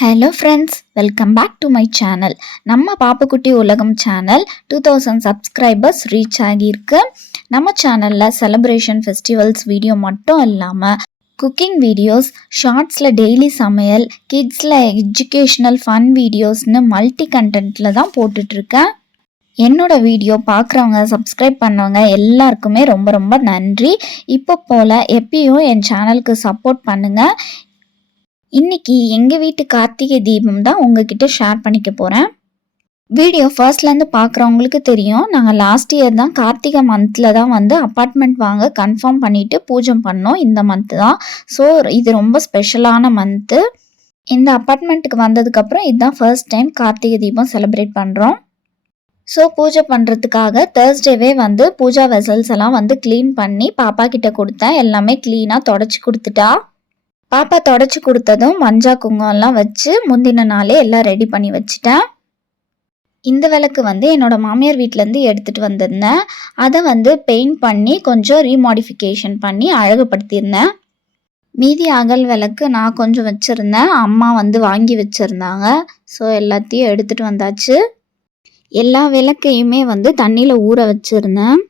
Hello friends welcome back to my channel நம்ம Pappukutty Ulagam channel two thousand subscribers reach ஆகியிருக்கு. நம்ம சேனலில் celebration festivals video மட்டும் இல்லாமல் குக்கிங் வீடியோஸ் ஷார்ட்ஸில் டெய்லி சமையல் கிட்ஸில் எஜுகேஷ்னல் ஃபன் வீடியோஸ்னு மல்டி கண்டென்ட்டில் தான் போட்டுட்ருக்கேன். என்னோடய வீடியோ பார்க்குறவங்க சப்ஸ்கிரைப் பண்ணவங்க எல்லாருக்குமே ரொம்ப ரொம்ப நன்றி. இப்போ போல் எப்பயும் என் சேனலுக்கு சப்போர்ட் பண்ணுங்கள் இன்னைக்கு எங்கள் வீட்டு கார்த்திகை தீபம் தான் உங்ககிட்ட ஷேர் பண்ணிக்க போகிறேன் வீடியோ ஃபர்ஸ்ட்லேருந்து பார்க்குறவங்களுக்கு தெரியும். நாங்கள் லாஸ்ட் இயர் தான் கார்த்திகை மந்தில் தான் வந்து அப்பார்ட்மெண்ட் வாங்க கன்ஃபார்ம் பண்ணிவிட்டு பூஜை பண்ணோம். இந்த மந்த்து தான். ஸோ இது ரொம்ப ஸ்பெஷலான மந்த்து இந்த அப்பார்ட்மெண்ட்டுக்கு வந்ததுக்கப்புறம் இதுதான் first time Karthigai Deepam celebrate பண்ணுறோம் ஸோ பூஜை பண்ணுறதுக்காக தேர்ஸ்டேவே வந்து பூஜா வெசல்ஸ் எல்லாம் வந்து க்ளீன் பண்ணி பாப்பா கிட்ட கொடுத்தேன். எல்லாமே க்ளீனாக தொடச்சி கொடுத்துட்டா. பாப்பா தொடச்சி கொடுத்ததும் மஞ்சா குங்குமம்லாம் வச்சு முந்தின நாளே எல்லாம் ரெடி பண்ணி வச்சுட்டேன். இந்த விளக்கு வந்து என்னோட மாமியார் வீட்டிலேருந்து எடுத்துகிட்டு வந்திருந்தேன். அதை வந்து பெயிண்ட் பண்ணி கொஞ்சம் ரீமாடிஃபிகேஷன் பண்ணி அழகுபடுத்தியிருந்தேன். மீதி அகல் விளக்கு நான் கொஞ்சம் வச்சுருந்தேன். அம்மா வந்து வாங்கி வச்சுருந்தாங்க. ஸோ எல்லாத்தையும் எடுத்துகிட்டு வந்தாச்சு. எல்லா விளக்கையுமே வந்து தண்ணியில் ஊற வச்சுருந்தேன்.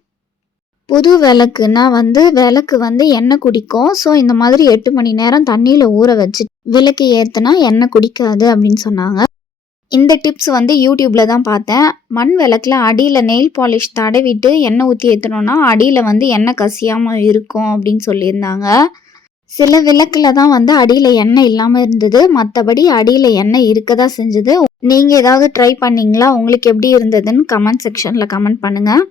புது விளக்குனா வந்து விளக்கு வந்து எண்ணெய் குடிக்கும். ஸோ இந்த மாதிரி எட்டு மணி நேரம் தண்ணியில் ஊற வச்சு விளக்கு ஏற்றுனா எண்ணெய் குடிக்காது அப்படின்னு சொன்னாங்க. இந்த டிப்ஸ் வந்து யூடியூப்பில் தான் பார்த்தேன். மண் விளக்கில் அடியில் நெயில் பாலிஷ் தடவிட்டு எண்ணெய் ஊற்றி ஏற்றணும்னா அடியில் வந்து எண்ணெய் கசியாமல் இருக்கும் அப்படின்னு சொல்லியிருந்தாங்க. சில விளக்கில் தான் வந்து அடியில் எண்ணெய் இல்லாமல் இருந்தது. மற்றபடி அடியில் எண்ணெய் இருக்க தான் செஞ்சது. நீங்கள் ஏதாவது ட்ரை பண்ணீங்களா? உங்களுக்கு எப்படி இருந்ததுன்னு கமெண்ட் செக்ஷனில் கமெண்ட் பண்ணுங்கள்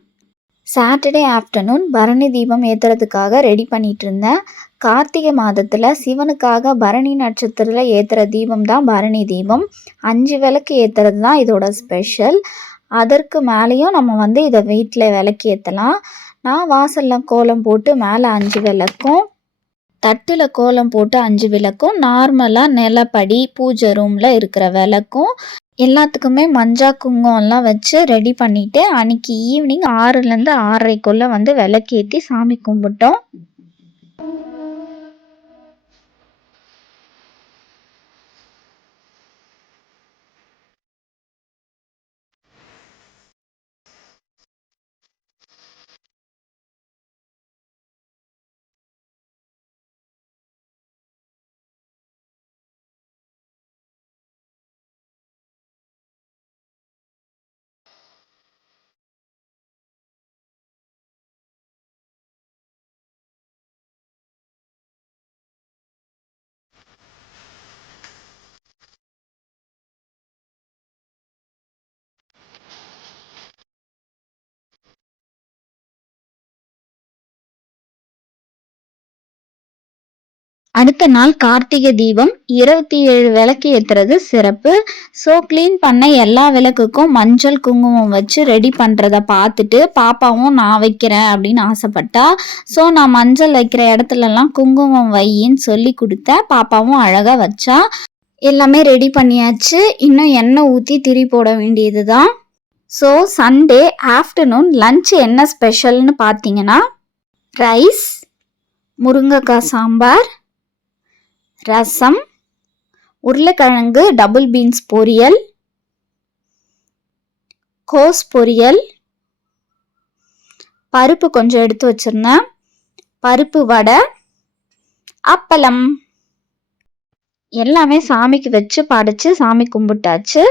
சாட்டர்டே ஆஃப்டர்நூன் பரணி தீபம் ஏற்றுறதுக்காக ரெடி பண்ணிட்டு இருந்தேன் கார்த்திகை மாதத்தில் சிவனுக்காக பரணி நட்சத்திரத்தில் ஏற்றுற தீபம் தான் பரணி தீபம். அஞ்சு விளக்கு ஏற்றுறது தான் இதோட ஸ்பெஷல் அதற்கு மேலேயும் நம்ம வந்து இதை வீட்டில் விளக்கு ஏற்றலாம் நான் வாசலில் கோலம் போட்டு மேலே அஞ்சு விளக்கும் தட்டில் கோலம் போட்டு அஞ்சு விளக்கும் நார்மலாக நிலப்படி பூஜை ரூமில் இருக்கிற விளக்கும் எல்லாத்துக்குமே மஞ்சா குங்குமம்லாம் வச்சு ரெடி பண்ணிவிட்டு அன்றைக்கி ஈவினிங் ஆறுலேருந்து ஆறரைக்குள்ளே வந்து விளக்கேற்றி சாமி கும்பிட்டோம். அடுத்த நாள் கார்த்திகை தீபம் இருபத்தி ஏழு விளக்கு ஏற்றுறது சிறப்பு. ஸோ க்ளீன் பண்ண எல்லா விளக்குக்கும் மஞ்சள் குங்குமம் வச்சு ரெடி பண்ணுறத பார்த்துட்டு பாப்பாவும் நான் வைக்கிறேன் அப்படின்னு ஆசைப்பட்டா ஸோ நான் மஞ்சள் வைக்கிற இடத்துலலாம் குங்குமம் வையின்னு சொல்லி கொடுத்தேன் பாப்பாவும் அழகாக வச்சா. எல்லாமே ரெடி பண்ணியாச்சு. இன்னும் எண்ணெய் ஊற்றி திரி போட வேண்டியது தான் ஸோ சண்டே ஆஃப்டர்நூன் லன்ச் என்ன ஸ்பெஷல்னு பார்த்தீங்கன்னா ரைஸ் முருங்கைக்காய் சாம்பார் ரசம் உருளைக்கிழங்கு டபுள் பீன்ஸ் பொரியல் கோஸ் பொரியல் பருப்பு கொஞ்சம் எடுத்து வச்சுருந்தேன். பருப்பு வடை அப்பளம். எல்லாமே சாமிக்கு வச்சு படைச்சு சாமி கும்பிட்டாச்சு.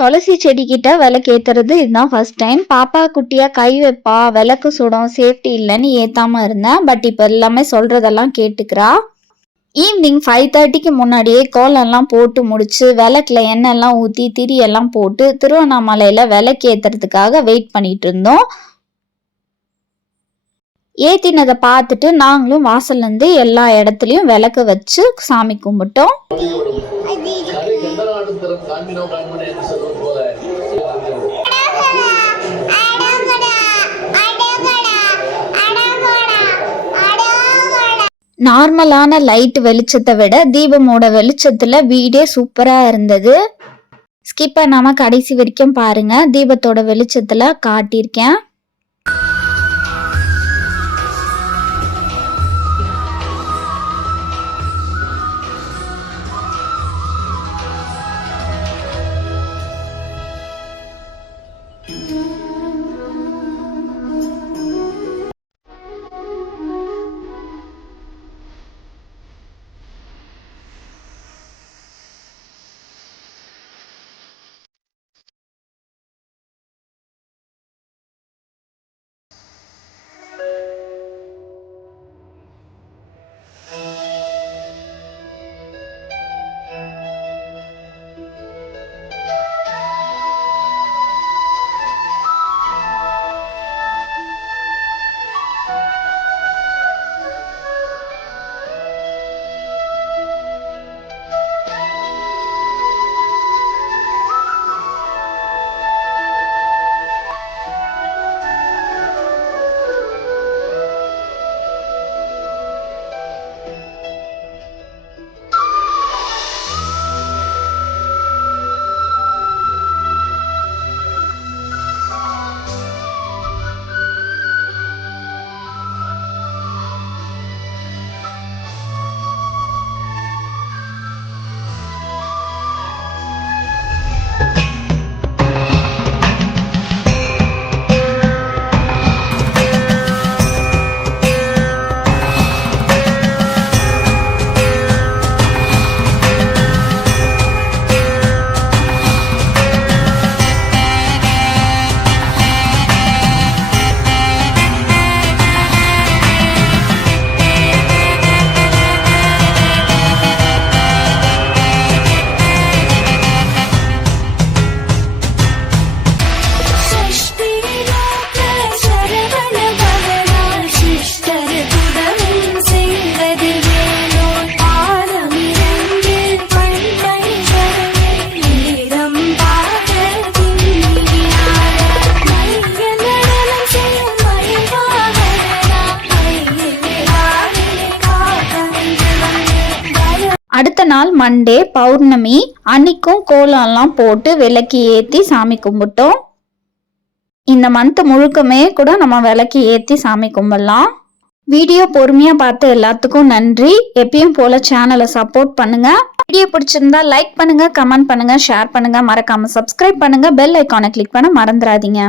துளசி செடிக்கிட்ட விளக்கு ஏத்துறது இதுதான் ஃபர்ஸ்ட் டைம் பாப்பா குட்டியா கை வைப்பா விளக்கு சுடம் சேஃப்டி இல்லைன்னு ஏத்தாம இருந்தேன். பட் இப்போ எல்லாமே சொல்றதெல்லாம் கேட்டுக்கிறா. ஈவினிங் ஃபைவ் தேர்ட்டிக்கு முன்னாடியே கோலம்லாம் போட்டு முடிச்சு விளக்குல எண்ணெய்லாம் ஊற்றி திரியெல்லாம் போட்டு திருவண்ணாமலையில் விளக்கு ஏற்றுறதுக்காக வெயிட் பண்ணிட்டு இருந்தோம். ஏத்தினதை பார்த்துட்டு நாங்களும் வாசல்லேருந்து எல்லா இடத்துலையும் விளக்கு வச்சு சாமி கும்பிட்டோம். நிರಂತರಂ ಗ್ರಾಮೀಣ ಬ್ರಾಹ್ಮಣ ಎಂದು ಸಲ್ಲುವುದು போல நார்மலான லைட் வெளிச்சத்தை விட தீபமோட வெளிச்சத்தில் வீடே சூப்பராக இருந்தது. ஸ்கிப் பண்ணாமல் கடைசி வரைக்கும் பாருங்கள் தீபத்தோட வெளிச்சத்தில் காட்டியிருக்கேன். நாள் மண்டே பௌர்ணமி அன்னைக்கும் கோலம்லாம் போட்டு விளக்கு ஏற்றி சாமி கும்பிட்டோம். இந்த மந்த் முழுக்கமே கூட நம்ம விளக்கு ஏற்றி சாமி கும்பிடலாம். வீடியோ பொறுமையாக பார்த்த எல்லாத்துக்கும் நன்றி. எப்பயும் போல சேனலை சப்போர்ட் பண்ணுங்க. வீடியோ பிடிச்சிருந்தா லைக் பண்ணுங்க கமெண்ட் பண்ணுங்க ஷேர் பண்ணுங்க. மறக்காம சப்ஸ்கிரைப் பண்ணுங்க. பெல் ஐக்கானை கிளிக் பண்ண மறந்துடாதீங்க.